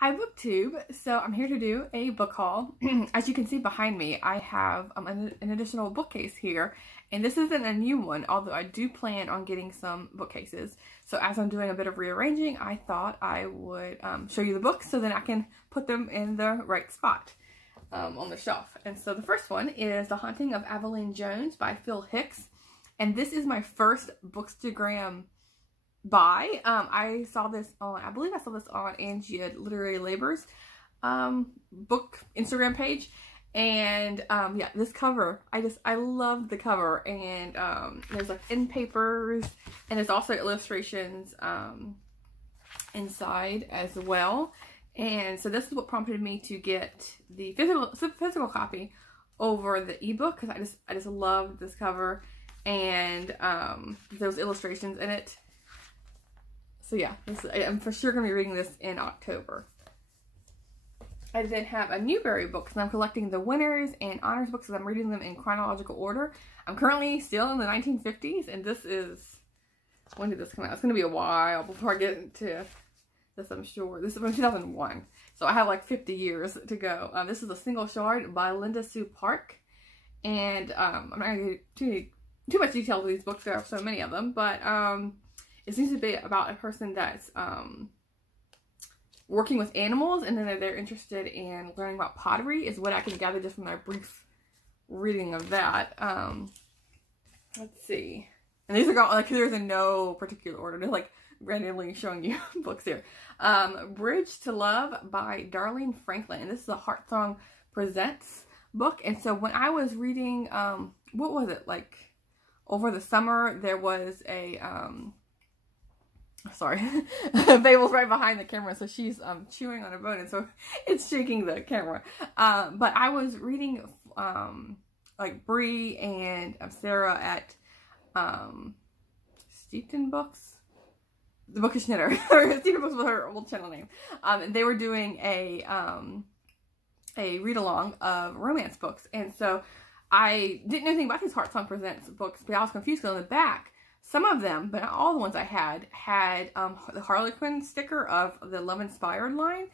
Hi BookTube, so I'm here to do a book haul. As you can see behind me, I have an additional bookcase here, and this isn't a new one, although I do plan on getting some bookcases. So as I'm doing a bit of rearranging, I thought I would show you the books so then I can put them in the right spot on the shelf. And so the first one is The Haunting of Aveline Jones by Phil Hicks, and this is my first Bookstagram buy. I saw this on, I believe I saw this on Angie at Literary Labors book Instagram page, and yeah, this cover, I love the cover, and there's like end papers, and there's also illustrations inside as well. And so this is what prompted me to get the physical copy over the ebook, because I just love this cover, and those illustrations in it. So yeah, I'm for sure going to be reading this in October. I then have a Newbery book, because I'm collecting the winners and honors books, because I'm reading them in chronological order. I'm currently still in the 1950s, and this is, when did this come out? It's going to be a while before I get into this, I'm sure. This is from 2001, so I have like 50 years to go. This is A Single Shard by Linda Sue Park, and I'm not going to get too much detail with these books, there are so many of them, but it seems to be about a person that's working with animals, and then they're interested in learning about pottery, is what I can gather just from my brief reading of that. Let's see. And these are going, like, there's in no particular order. They're like randomly showing you books here. Bridge to Love by Darlene Franklin. And this is a Heartsong Presents book. And so when I was reading, what was it? Like, over the summer, there was a, sorry, Fable's right behind the camera, so she's chewing on a bone, and so it's shaking the camera. But I was reading like Bree and Sarah at Steepton Books, the Bookish Knitter. Steepton Books was her old channel name. And they were doing a read along of romance books, and so I didn't know anything about these Heartsong Presents books, but I was confused because on the back, some of them, but not all the ones I had the Harlequin sticker of the Love Inspired line,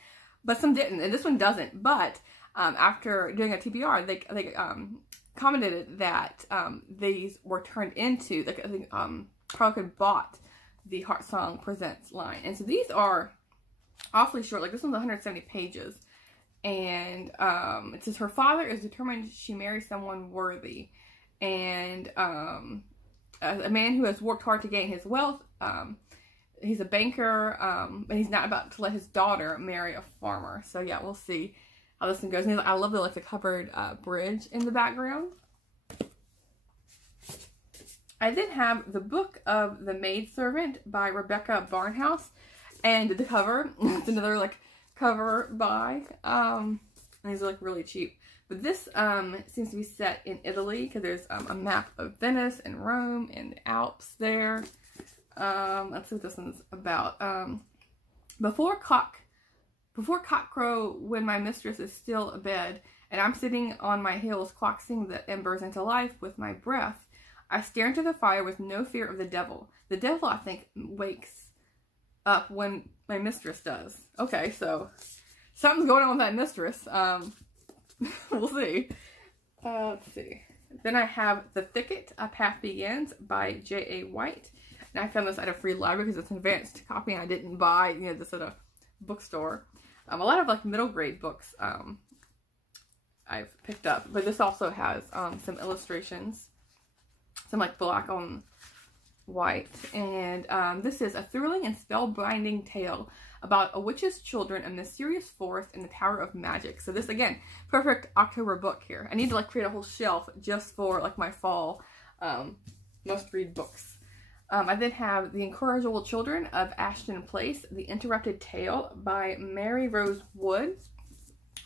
but some didn't, and this one doesn't. But after doing a TBR, they commented that these were turned into, like, I think Harlequin bought the Heartsong Presents line, and so these are awfully short. Like, this one's 170 pages, and it says her father is determined she marries someone worthy, and a man who has worked hard to gain his wealth. He's a banker, but he's not about to let his daughter marry a farmer. So yeah, we'll see how this one goes. And I love the covered bridge in the background. I then have The Book of the Maidservant by Rebecca Barnhouse, and the cover, it's another like cover by, and these are like really cheap. But this seems to be set in Italy, because there's a map of Venice and Rome and the Alps there. Let's see what this one's about. Before cockcrow, when my mistress is still abed, and I'm sitting on my heels cloxing the embers into life with my breath, I stare into the fire with no fear of the devil. The devil, I think, wakes up when my mistress does. Okay, so something's going on with that mistress. We'll see. Let's see. Then I have The Thicket, A Path Begins by J.A. White. And I found this at a free library because it's an advanced copy, and I didn't buy, you know, this at a bookstore. A lot of like middle grade books I've picked up, but this also has some illustrations, some like black on white. And this is a thrilling and spellbinding tale about a witch's children, a mysterious forest, and the Tower of Magic. So this, again, perfect October book here. I need to like create a whole shelf just for like my fall must-read books. I then have The Incorrigible Children of Ashton Place, The Interrupted Tale by Mary Rose Wood.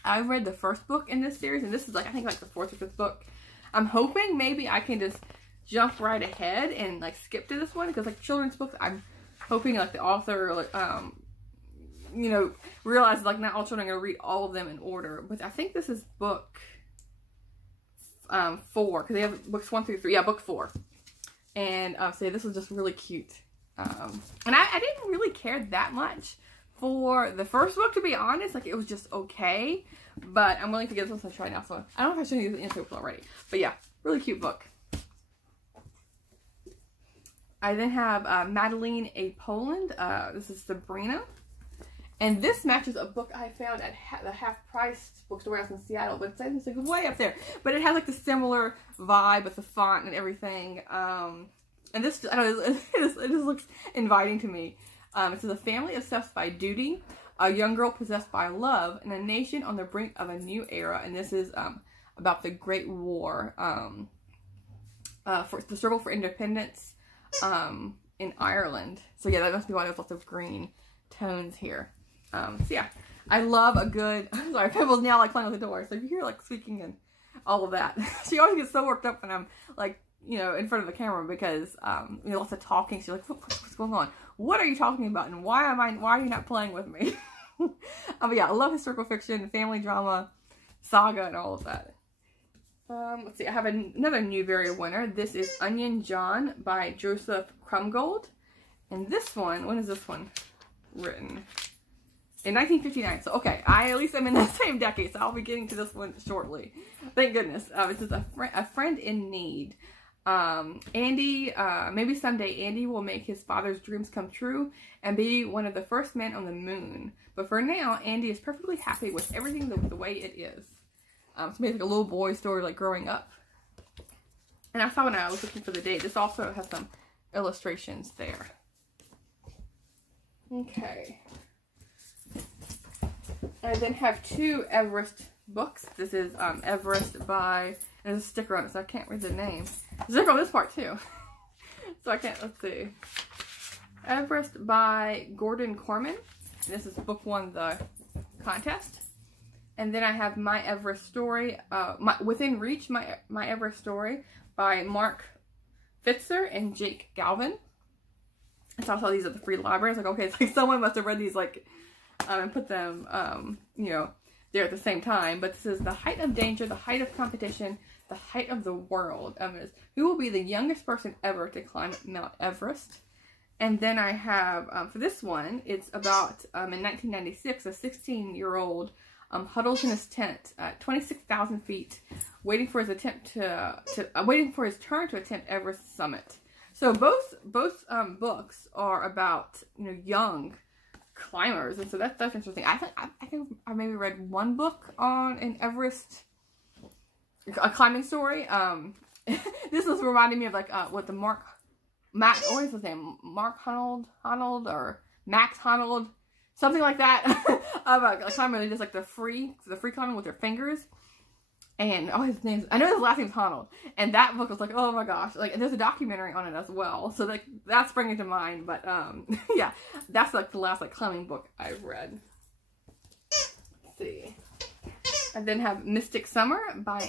I read the first book in this series, and this is like, I think like the fourth or fifth book. I'm hoping maybe I can just jump right ahead and like skip to this one, because like children's books, I'm hoping like the author like you know, realize like not all children are going to read all of them in order. But I think this is book 4, because they have books 1 through 3. Yeah, book 4. And so this was just really cute. And I didn't really care that much for the first book, to be honest, like, it was just okay. But I'm willing to give this one a try now. So I don't know if I should use the insert already. But yeah, really cute book. I then have Madeline A. Poland. This is Sabrina. And this matches a book I found at the half-price bookstore when I was in Seattle. But it's like way up there. But it has like the similar vibe with the font and everything. And this, I don't know, it just looks inviting to me. It says, a family obsessed by duty, a young girl possessed by love, and a nation on the brink of a new era. And this is about the Great War, for the struggle for independence in Ireland. So yeah, that must be why there's lots of green tones here. So yeah, I love a good, I'm sorry, Fable's now like playing with the door. So if you hear like squeaking and all of that, she always gets so worked up when I'm like, you know, in front of the camera because, you know, lots of talking. She's like, what's going on? What are you talking about? And why are you not playing with me? But yeah, I love historical fiction, family drama, saga, and all of that. Let's see, I have another Newbery winner. This is Onion John by Joseph Crumgold. And this one, when is this one written? In 1959. So, okay, at least I'm in the same decade, so I'll be getting to this one shortly. Thank goodness. This is a friend in need. Andy, maybe someday Andy will make his father's dreams come true and be one of the first men on the moon. But for now, Andy is perfectly happy with everything the way it is. It's maybe like a little boy story, like growing up. And I saw when I was looking for the date, this also has some illustrations there. Okay. I then have two Everest books. This is Everest by, and there's a sticker on it, so I can't read the name. There's a sticker on this part too. So I can't, let's see. Everest by Gordon Corman. And this is book one, The Contest. And then I have My Everest Story, Within Reach, My Everest Story by Mark Fitzer and Jake Galvin. And so I saw these at the free library. I was like, okay, it's like someone must have read these like, and put them, you know, there at the same time. But this is The Height of Danger, The Height of Competition, The Height of the World. Who will be the youngest person ever to climb Mount Everest? And then I have, for this one, it's about, in 1996, a 16-year-old huddles in his tent at 26,000 feet, waiting for his waiting for his turn to attempt Everest summit. So both books are about, you know, young climbers, and so that's interesting. I think I maybe read one book on an Everest, a climbing story. This was reminding me of like what the what is his name? Mark Honnold or Max Honnold, something like that. Of a climber that does like the free climbing with their fingers. And his name's, I know his last name's Honnold. And that book was like, oh my gosh, like there's a documentary on it as well. So like that's bringing to mind. But yeah, that's like the last like climbing book I've read. Let's see. I then have Mystic Summer by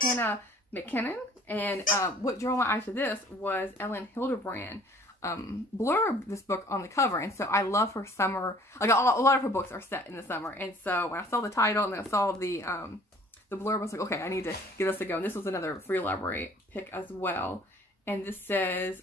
Hannah McKinnon. And what drew my eye to this was Ellen Hildebrand blurb this book on the cover. And so I love her summer, like a lot of her books are set in the summer. And so when I saw the title and then I saw the blurb, I was like, okay, I need to give this a go. And this was another free library pick as well. And this says,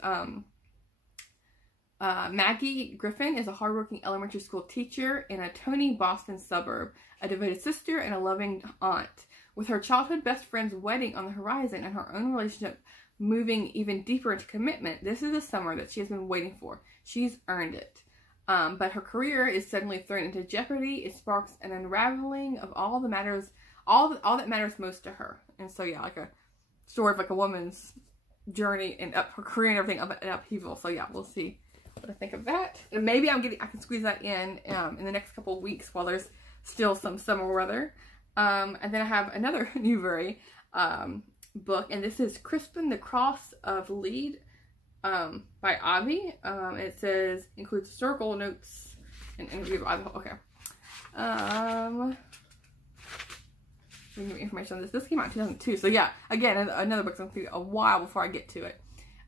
Maggie Griffin is a hardworking elementary school teacher in a Tony, Boston suburb, a devoted sister and a loving aunt. With her childhood best friend's wedding on the horizon and her own relationship moving even deeper into commitment, this is the summer that she has been waiting for. She's earned it. But her career is suddenly thrown into jeopardy. It sparks an unraveling of all that matters most to her. And so yeah, like a story of like a woman's journey and her career and everything up and upheaval. So yeah, we'll see what I think of that. And maybe I can squeeze that in the next couple of weeks while there's still some summer weather. And then I have another Newbery book, and this is Crispin the Cross of Lead by Avi. It says, includes historical notes and interview. Okay. Give me information on this. This came out in 2002. So yeah, again, another book's going to be a while before I get to it.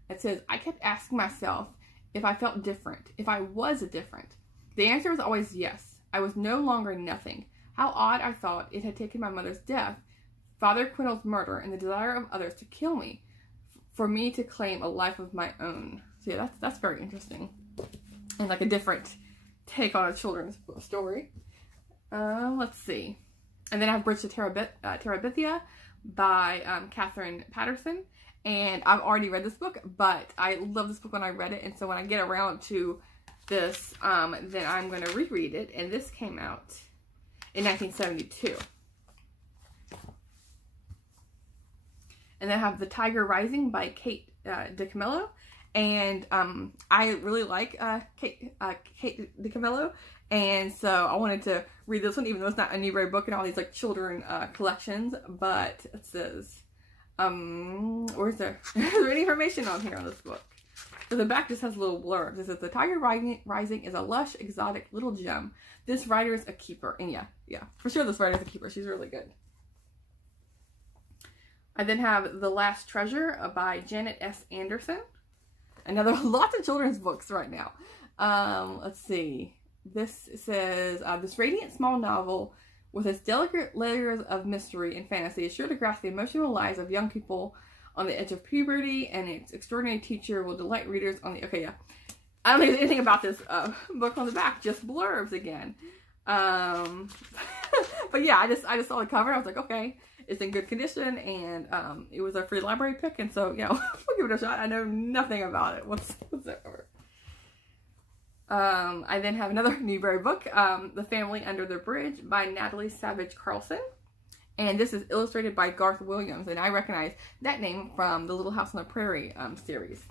It says, I kept asking myself if I felt different, if I was different. The answer was always yes. I was no longer nothing. How odd I thought it had taken my mother's death, Father Quintel's murder, and the desire of others to kill me, for me to claim a life of my own. So yeah, that's very interesting. And like a different take on a children's story. Let's see. And then I have Bridge to Terabithia by Catherine Patterson. And I've already read this book, but I love this book when I read it. And so when I get around to this, then I'm going to reread it. And this came out in 1972. And then I have The Tiger Rising by Kate DiCamillo. And I really like Kate DiCamillo. And so I wanted to read this one, even though it's not a Newbery book and all these like children collections. But it says, where's there? Is there any information on here on this book? So the back just has a little blurb. It says, The Tiger Rising is a lush, exotic little gem. This writer is a keeper. And yeah, for sure this writer is a keeper. She's really good. I then have The Last Treasure by Janet S. Anderson. Another, lots of children's books right now. Let's see. This says, this radiant small novel with its delicate layers of mystery and fantasy is sure to grasp the emotional lives of young people on the edge of puberty, and its extraordinary teacher will delight readers on the... Okay, yeah. I don't think there's anything about this book on the back, just blurbs again. But yeah, I just saw the cover. I was like, okay, it's in good condition, and it was a free library pick, and so yeah, we'll give it a shot. I know nothing about it whatsoever. I then have another Newbery book, The Family Under the Bridge by Natalie Savage Carlson. And this is illustrated by Garth Williams, and I recognize that name from the Little House on the Prairie series.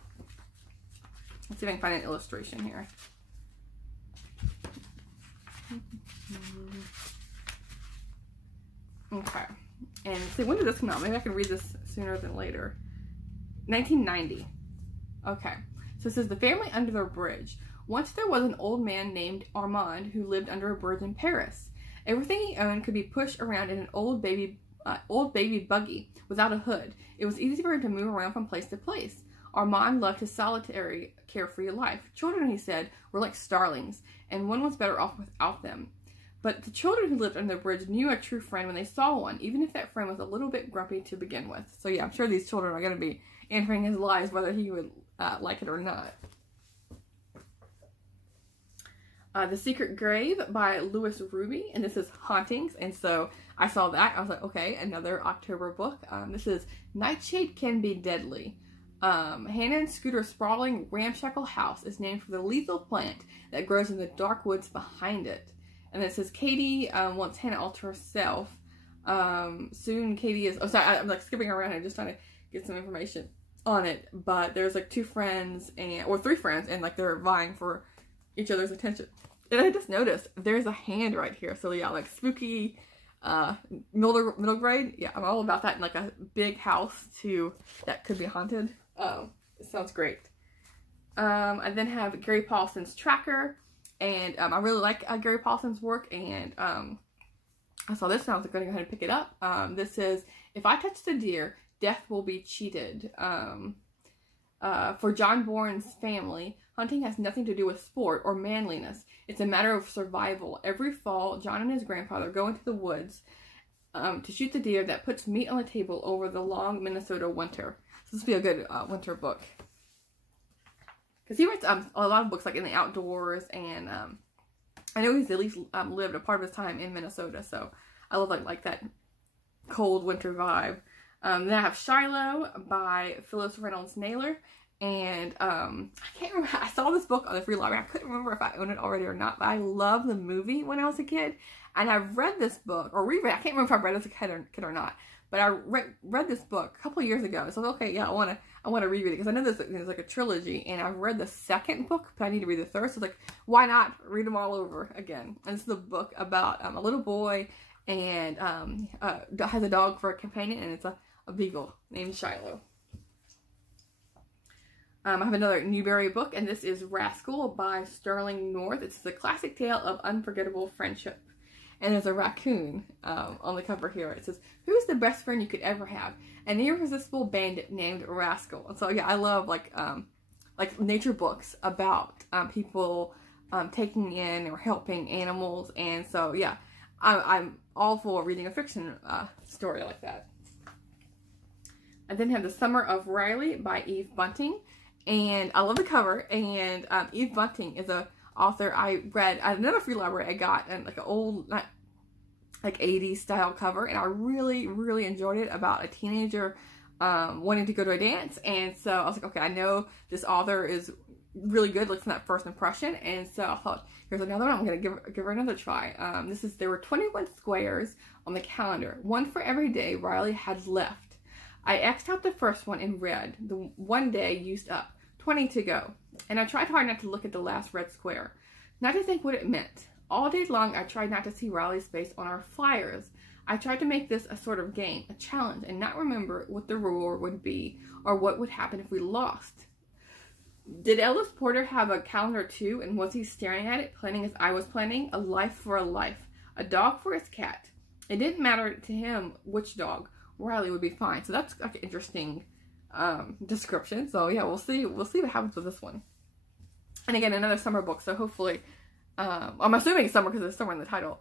Let's see if I can find an illustration here. Okay. And see, when did this come out? Maybe I can read this sooner than later. 1990. Okay. So it says, The Family Under the Bridge. Once there was an old man named Armand who lived under a bridge in Paris. Everything he owned could be pushed around in an old baby buggy without a hood. It was easy for him to move around from place to place. Armand loved his solitary, carefree life. Children, he said, were like starlings, and one was better off without them. But the children who lived under the bridge knew a true friend when they saw one, even if that friend was a little bit grumpy to begin with. So yeah, I'm sure these children are going to be entering his lives whether he would like it or not. The Secret Grave by Louis Ruby, and this is Hauntings, and so I saw that. I was like, okay, another October book. This is Nightshade Can Be Deadly. Hannah and Scooter's sprawling, ramshackle house is named for the lethal plant that grows in the dark woods behind it. And it says Katie wants Hannah all to herself. Soon Katie is... Oh, sorry, I'm like skipping around and just trying to get some information on it. But there's like 2 friends, or 3 friends, and like they're vying for each other's attention. And I just noticed there's a hand right here. So yeah, like spooky middle grade. Yeah, I'm all about that in like a big house too that could be haunted. It sounds great. I then have Gary Paulson's Tracker, and I really like Gary Paulson's work, and I saw this and I was going to go ahead and pick it up. This says, If I touch the deer, death will be cheated. For John Bourne's family, hunting has nothing to do with sport or manliness. It's a matter of survival. Every fall, John and his grandfather go into the woods to shoot the deer that puts meat on the table over the long Minnesota winter. So this will be a good winter book. Because he writes a lot of books like in the outdoors, and I know he's at least lived a part of his time in Minnesota, so I love like that cold winter vibe. Then I have Shiloh by Phyllis Reynolds Naylor, and I can't remember, I saw this book on the free library. I couldn't remember if I owned it already or not, but I loved the movie when I was a kid, and I've read this book, or reread, I can't remember if I read it as a kid or not, but I read this book a couple of years ago, so I was okay, yeah, I want to reread it, because I know there's like a trilogy, and I've read the second book, but I need to read the third, so it's like, why not read them all over again? And it's the book about a little boy, and has a dog for a companion, and it's a beagle named Shiloh. I have another Newbery book, and this is Rascal by Sterling North. It's the classic tale of unforgettable friendship. And there's a raccoon on the cover here. It says, "Who's the best friend you could ever have? An irresistible bandit named Rascal." And so yeah, I love like nature books about people taking in or helping animals. And so yeah, I'm all for reading a fiction story like that. I then have The Summer of Riley by Eve Bunting. And I love the cover, and Eve Bunting is a author I read at another free library I got, and like an old, like 80s style cover, and I really, really enjoyed it, about a teenager wanting to go to a dance. And so I was like, okay, I know this author is really good, looks from that first impression. And so I thought, here's another one, I'm gonna give her another try. There were 21 squares on the calendar, one for every day Riley had left. I X'd out the first one in red, the one day used up, 20 to go. And I tried hard not to look at the last red square, not to think what it meant. All day long, I tried not to see Riley's face on our flyers. I tried to make this a sort of game, a challenge, and not remember what the reward would be or what would happen if we lost. Did Ellis Porter have a calendar too, and was he staring at it, planning as I was planning? A life for a life, a dog for his cat. It didn't matter to him which dog. Riley would be fine. So that's like an interesting description. So yeah, we'll see what happens with this one. And again, another summer book, so hopefully, I'm assuming summer because there's summer in the title,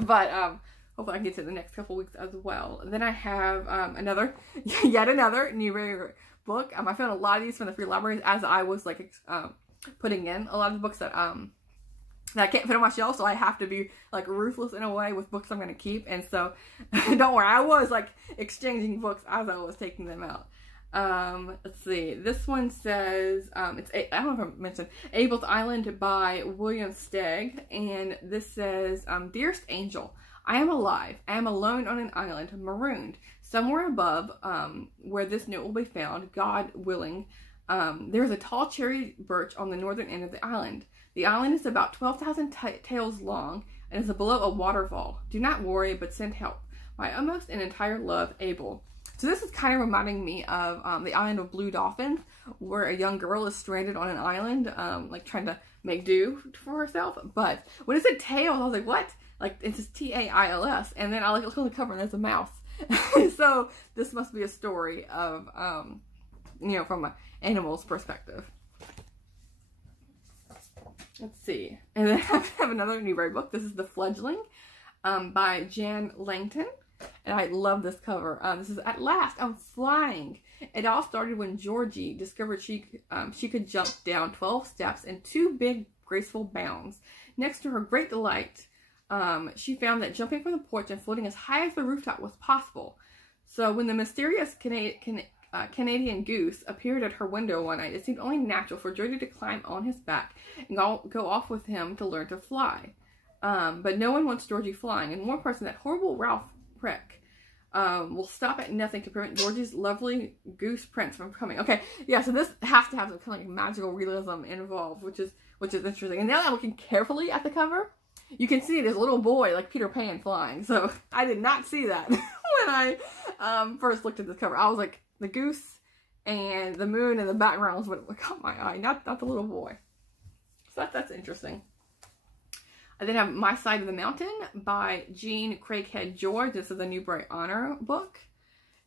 but hopefully I can get to the next couple weeks as well. And then I have yet another Newbery book. I found a lot of these from the free libraries as I was like putting in a lot of the books that I can't fit on my shelf, so I have to be like ruthless in a way with books I'm going to keep. And so don't worry, I was like exchanging books as I was taking them out. Let's see, this one says I don't know if I mentioned Abel's Island by William Stegg, and this says, Dearest Angel, I am alive. I am alone on an island, marooned somewhere above where this note will be found, God willing. There is a tall cherry birch on the northern end of the island. The island is about 12,000 taels long and is below a waterfall. Do not worry, but send help. My almost and entire love, Abel. So this is kind of reminding me of the Island of Blue Dolphins, where a young girl is stranded on an island, like trying to make do for herself. But when it said tails, I was like, what? Like, it's just T-A-I-L-S. And then I look on the cover and there's a mouse. So this must be a story of, you know, from an animal's perspective. Let's see. And then I have another Newbery book. This is The Fledgling by Jan Langton. And I love this cover. This is At Last, I'm Flying. It all started when Georgie discovered she could jump down 12 steps in 2 big, graceful bounds. Next to her great delight, she found that jumping from the porch and floating as high as the rooftop was possible. So when the mysterious Canadian goose appeared at her window one night, it seemed only natural for Georgie to climb on his back and go off with him to learn to fly. But no one wants Georgie flying, and one person, that horrible Ralph Prick, will stop at nothing to prevent Georgie's lovely goose prince from coming. Okay, yeah, so this has to have some kind of like magical realism involved, which is interesting. And now that I'm looking carefully at the cover, you can see there's a little boy like Peter Pan flying. So I did not see that when I first looked at this cover. I was like, the goose and the moon in the background was what caught my eye, not the little boy. So that's interesting. I then have My Side of the Mountain by Jean Craighead George. This is a Newbery Honor book.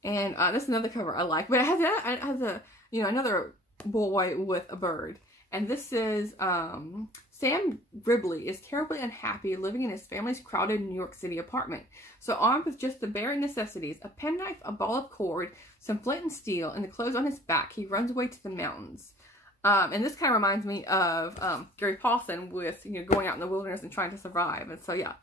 And this is another cover I like. But it has another boy with a bird. And this is Sam Gribley is terribly unhappy living in his family's crowded New York City apartment. So armed with just the bare necessities, a penknife, a ball of cord, some flint and steel, and the clothes on his back, he runs away to the mountains. And this kind of reminds me of Gary Paulson with, going out in the wilderness and trying to survive. And so, yeah,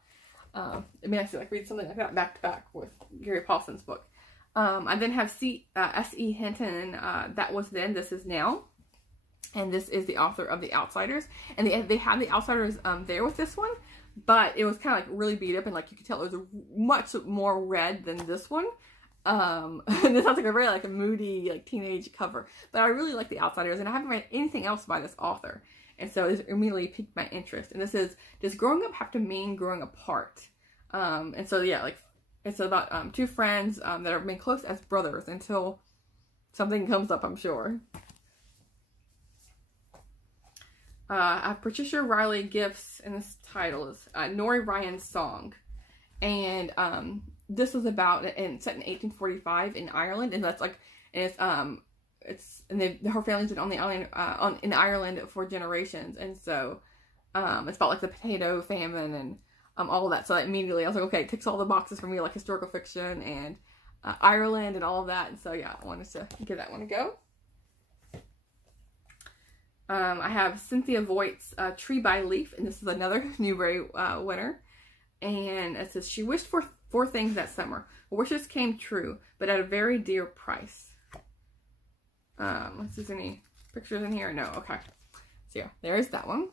it'd be nice to read something like that back to back with Gary Paulson's book. I then have S.E. Hinton, That Was Then, This Is Now. And this is the author of The Outsiders. And they had The Outsiders there with this one, but it was kind of like really beat up, and like you could tell it was much more red than this one. And this sounds like a very like a moody like teenage cover, but I really like The Outsiders, and I haven't read anything else by this author, and so it immediately piqued my interest. And this is, does growing up have to mean growing apart? And so yeah, like it's about 2 friends that have been close as brothers until something comes up, I'm sure. I have Patricia Riley Gifts, and this title is Nori Ryan's Song, and this was about, and set in 1845 in Ireland, and that's like, and her family's been on the island, in Ireland for generations, and so it's about like the potato famine and all of that. So immediately I was like, okay, it ticks all the boxes for me, like historical fiction and Ireland and all of that. And so yeah, I wanted to give that one a go. I have Cynthia Voight's Tree by Leaf, and this is another Newbery winner. And it says, she wished for 4 things that summer. Her wishes came true, but at a very dear price. Let's see if there's any pictures in here. No, okay. So yeah, there's that one.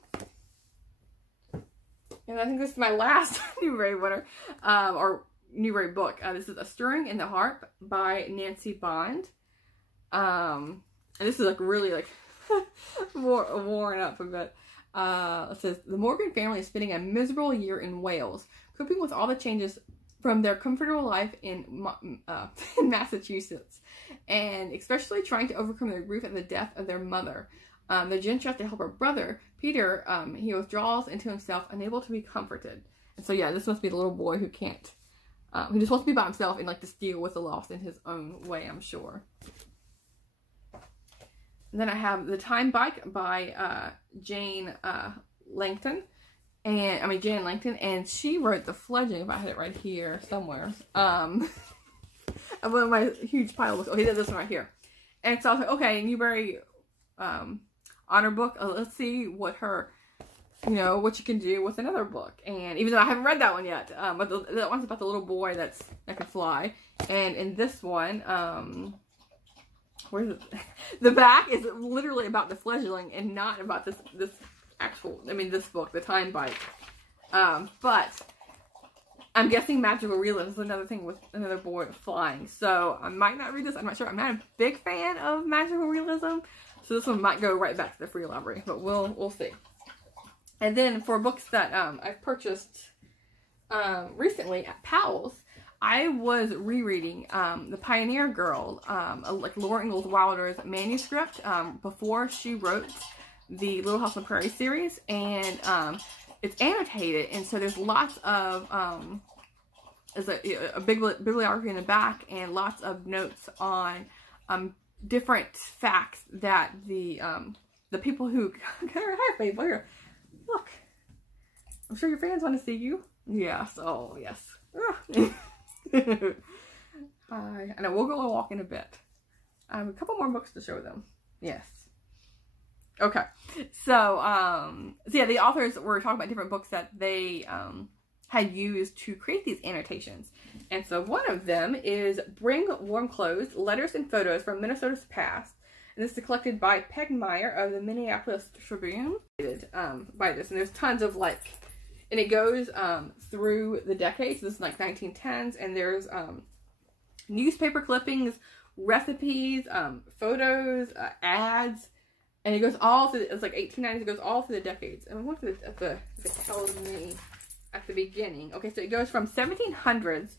And I think this is my last Newbery winner, or Newbery book. This is A Stirring in the Heart by Nancy Bond. And this is like really like worn up a bit. It says, the Morgan family is spending a miserable year in Wales, coping with all the changes from their comfortable life in Massachusetts, and especially trying to overcome the grief at the death of their mother. The Jen tries to help her brother, Peter. He withdraws into himself, unable to be comforted. And so yeah, this must be the little boy who can't, who just wants to be by himself and like just deal with the loss in his own way, I'm sure. And then I have The Time Bike by Jane Langton. Jan Langton, and she wrote The Fledgling, if I had it right here somewhere. One of my huge pile of books. Oh, he did this one right here. And so I was like, okay, Newbery honor book. Let's see what her, what you can do with another book. And even though I haven't read that one yet, but that one's about the little boy that can fly. And in this one, where is it? The back is literally about the fledgling and not about this book, The Time Bike. But I'm guessing magical realism is another thing with another boy flying. So I might not read this. I'm not sure. I'm not a big fan of magical realism. So this one might go right back to the free library, but we'll see. And then for books that I've purchased recently at Powell's, I was rereading The Pioneer Girl, like Laura Ingalls Wilder's manuscript before she wrote the Little House on the Prairie series, and it's annotated, and so there's lots of there's a big bibliography in the back and lots of notes on different facts that the people who hi Fable, here, look, I'm sure your fans want to see you. Yes, oh yes. Hi. I know we'll go walk in a bit. I have a couple more books to show them. Yes. Okay. So yeah, the authors were talking about different books that they had used to create these annotations. And so one of them is Bring Warm Clothes, Letters and Photos from Minnesota's Past. And this is collected by Peg Meyer of the Minneapolis Tribune. By this, and there's tons of like, and it goes through the decades. This is like 1910s, and there's newspaper clippings, recipes, photos, ads, and it goes all through. It's like 1890s. It goes all through the decades. And I wonder if it tells me at the beginning. Okay, so it goes from 1700s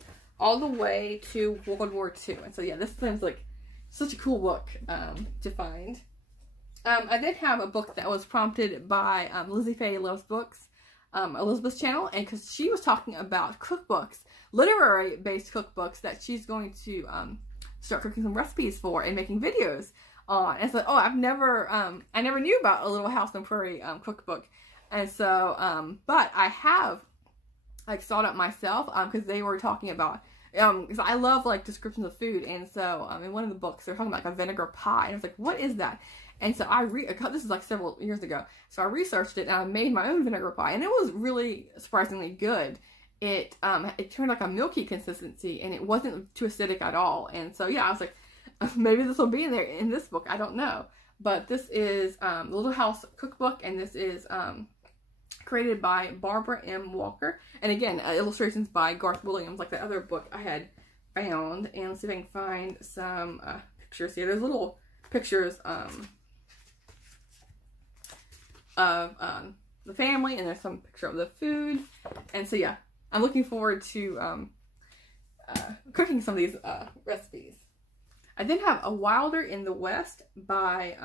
all the way to World War II. And so yeah, this seems like such a cool book to find. I did have a book that was prompted by Lizzie Faye Loves Books, Elizabeth's channel, and because she was talking about cookbooks, literary-based cookbooks that she's going to start cooking some recipes for and making videos on. And so, oh, I never knew about a Little House on the Prairie cookbook, and so, but I have like sought out myself because they were talking about. Because I love like descriptions of food, and so in one of the books they're talking about like a vinegar pie, and I was like, what is that? And so this is like several years ago, so I researched it and I made my own vinegar pie, and it was really surprisingly good. It turned like a milky consistency, and it wasn't too acidic at all. And so yeah, I was like, maybe this will be in there in this book, I don't know. But this is the Little House Cookbook, and this is created by Barbara M. Walker, and again illustrations by Garth Williams, like the other book I had found. And let's see if I can find some pictures here. There's little pictures of the family, and there's some picture of the food. And so yeah, I'm looking forward to cooking some of these recipes. I then have A Wilder in the West by,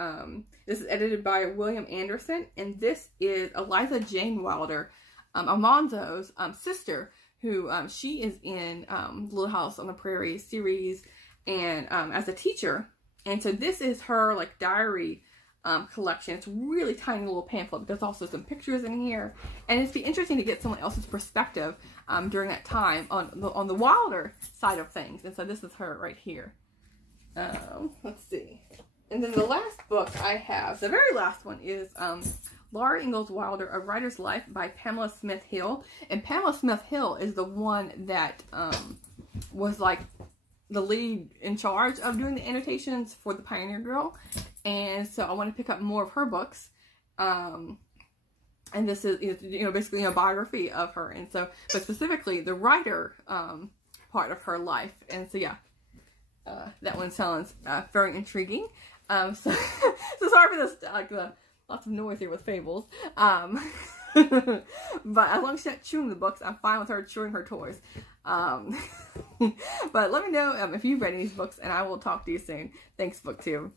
this is edited by William Anderson, and this is Eliza Jane Wilder, Almanzo's sister, who she is in Little House on the Prairie series, and as a teacher. And so this is her like diary collection. It's a really tiny little pamphlet, but there's also some pictures in here, and it's be interesting to get someone else's perspective during that time on the Wilder side of things. And so this is her right here. Let's see. And then the last book I have, the very last one, is Laura Ingalls Wilder, A Writer's Life by Pamela Smith Hill. And Pamela Smith Hill is the one that was like the lead in charge of doing the annotations for The Pioneer Girl. And so I want to pick up more of her books. And this is, you know, basically a biography of her. And so, but specifically the writer part of her life. And so, yeah, that one sounds very intriguing. So, so sorry for this, like, lots of noise here with Fables. But as long as she's not chewing the books, I'm fine with her chewing her toys. But let me know if you've read any of these books, and I will talk to you soon. Thanks, BookTube.